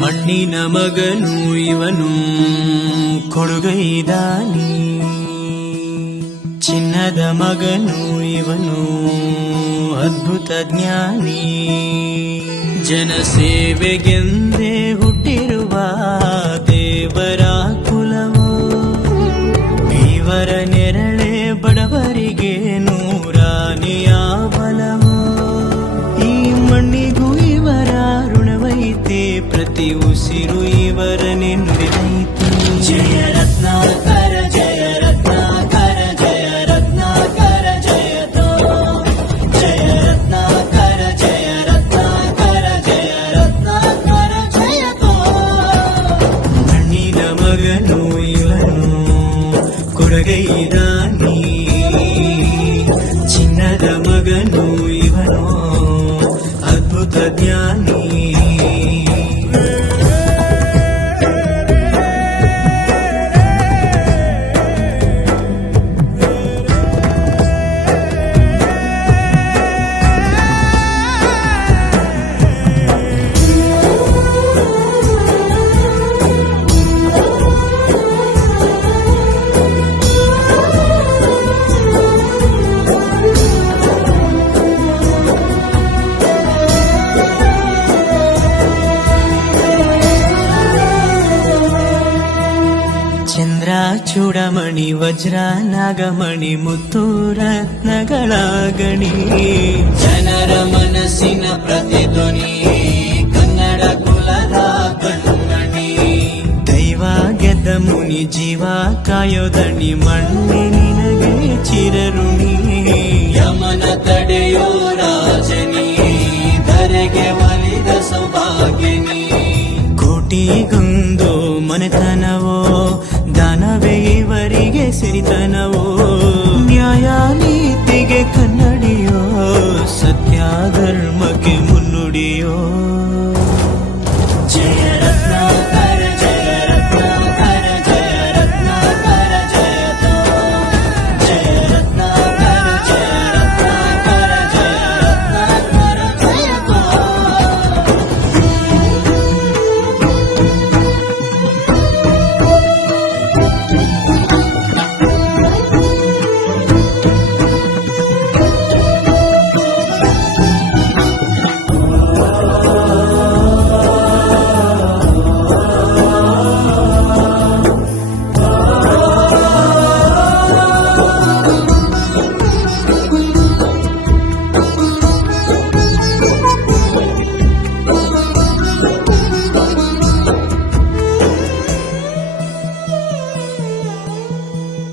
ಮಣ್ಣಿನ ಮಗನು ಇವನು ಕೊಡುಗೈದಾನಿ, ಚಿನ್ನದ ಮಗನು ಇವನು ಅದ್ಭುತ ಜ್ಞಾನಿ. ಜನಸೇವೆಗೆಂದೇ ಹುಟ್ಟಿರುವ ದೇವರ ಕುಲವೋ, ಇವರ ನೆರಳೆ ಬಡವರಿಗೆ ನೂರಾನೆಯ ಬಲವೋ. ಈ ಮಣ್ಣಿಗೂ ಇವರ ಋಣವೈತೆ, ಪ್ರತಿ ಉಸಿರು ಇವರನೆ ನುಡಿದೈತೆ. ಜಯ ರತ್ನಾಕರ ಜಯ ರತ್ನಾಕರ ಜಯ ರತ್ನಾಕರ ಜಯತೋ, ಜಯ ರತ್ನಾಕರ ಜಯ ರತ್ನಾಕರ ಜಯ ರತ್ನಾಕರ ಜಯತೋ. ಮಣ್ಣಿನ ಮಗನು ಇವನು ಕೊಡುಗೈದಾನಿ, ಚಿನ್ನದ ಮಗನು ಇವನು ಅದ್ಭುತ ಜ್ಞಾನಿ. ಚಂದ್ರ ಚೂಡಮಣಿ ವಜ್ರ ನಾಗಮಣಿ ಮುತ್ತು ರತ್ನಗಳ ಗಣಿ, ಜನರ ಮನಸ್ಸಿನ ಪ್ರತಿಧ್ವನಿ ಕನ್ನಡ ಕುಲದ ಕಣ್ಮಣಿ. ದೈವ ಗೆದ್ದ ಮುನಿ ಜೀವ ಕಾಯೋದಣಿ, ಮಣ್ಣಿನಿನಗೆ ಚಿರಋಣಿ. ಯಮನ ತಡೆಯೋ ರಾಜನಿ, ಧರೆಗೆ ಒಲಿದ ಸೌಭಾಗ್ಯನಿ. ಕೋಟಿಗೊಂದು ಮನೆತನವೋ, ದಾನವೇ ಇವರಿಗೆ ಸಿರಿತನವೋ. ನ್ಯಾಯ ನೀತಿಗೆ ಕನ್ನಡಿಯೋ, ಸತ್ಯ ಧರ್ಮಕ್ಕೆ ಮುನ್ನುಡಿಯೋ. ಜಯ ರತ್ನಾಕರ ಜಯ ರತ್ನಾಕರ ಜಯ ರತ್ನಾಕರ ಜಯತೋ, ಜಯ ರತ್ನಾಕರ ಜಯ ರತ್ನಾಕರ ಜಯ ರತ್ನಾಕರ ಜಯತೋ.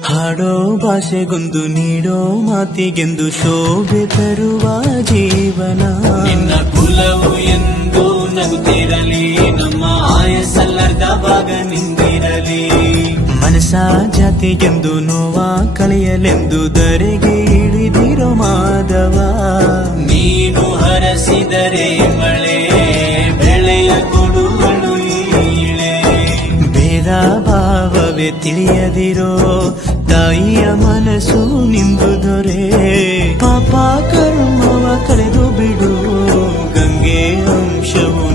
ಹಾಡೋ ಭಾಷೆಗೊಂದು ನೀಡೋ ಮಾತಿಗೆಂದು ಶೋಭೆ ತರುವ ಜೀವನ. ನಿನ್ನ ಕುಲವು ಎಂದು ನಗುತ್ತಿರಲಿ, ನಮ್ಮ ಆಯಸ್ಸಲ್ಲರ್ಧ ಭಾಗ ನಿಂದಿರಲಿ. ಮನಸ ಜಾತಿಗೆಂದು ನೋವ ಕಳೆಯಲೆಂದು ಧರೆಗೆ ಇಳಿದಿರೋ ಮಾಧವ. ನೀನು ಹರಸಿದರೆ ಮಳೆ ಬೆಳೆಯ ಕೊಡುವಳು ಈಳೆ. ಭೇದ ಭಾವವೇ ತಿಳಿಯದಿರೋ ತಾಯಿಯ ಮನಸ್ಸು ನಿಂದು ದೊರೆ. ಪಾಪ ಕರ್ಮವ ಕಳೆದು ಬಿಡು, ಗಂಗೆ ಅಂಶವು